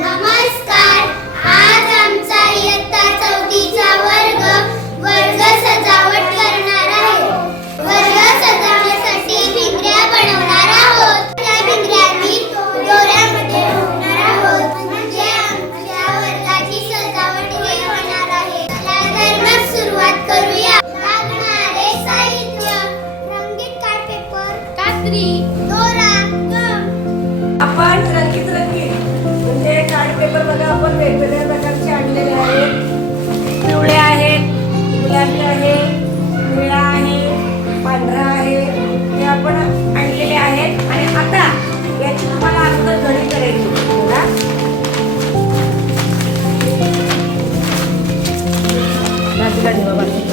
Мама! 谢谢你们，拜。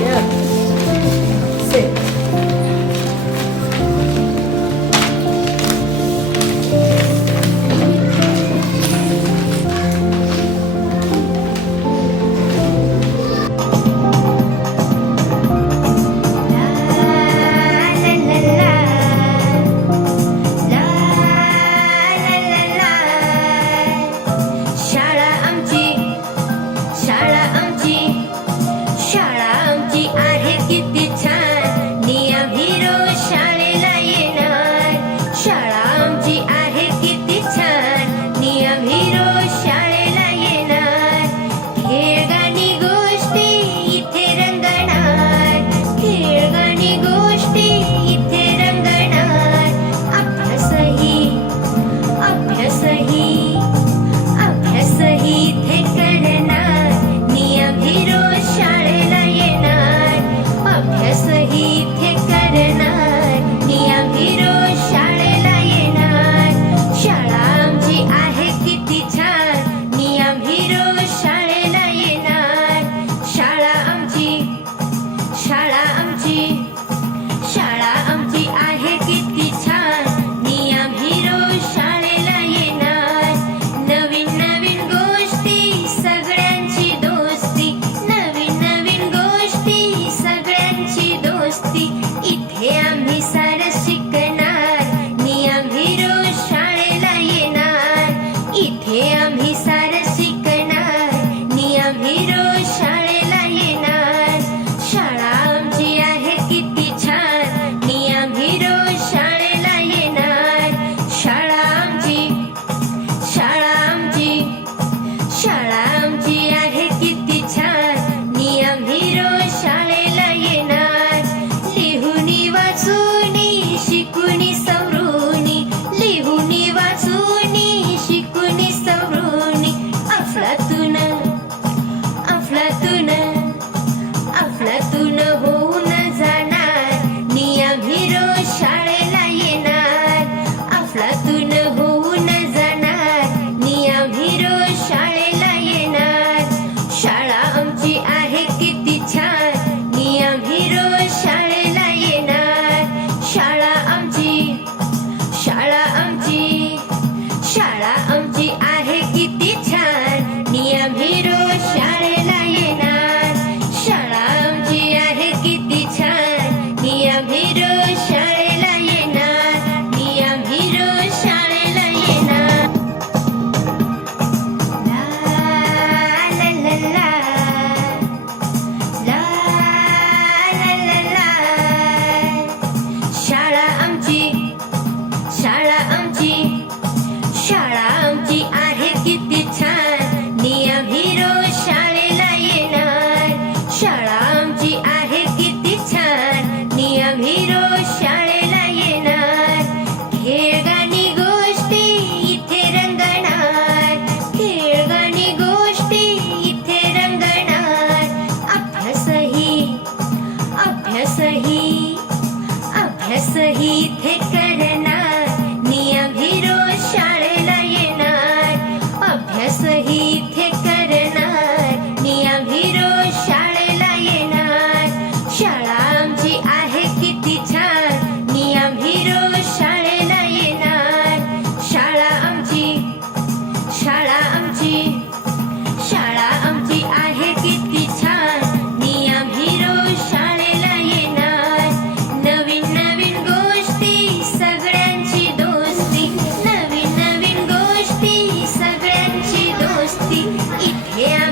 一天。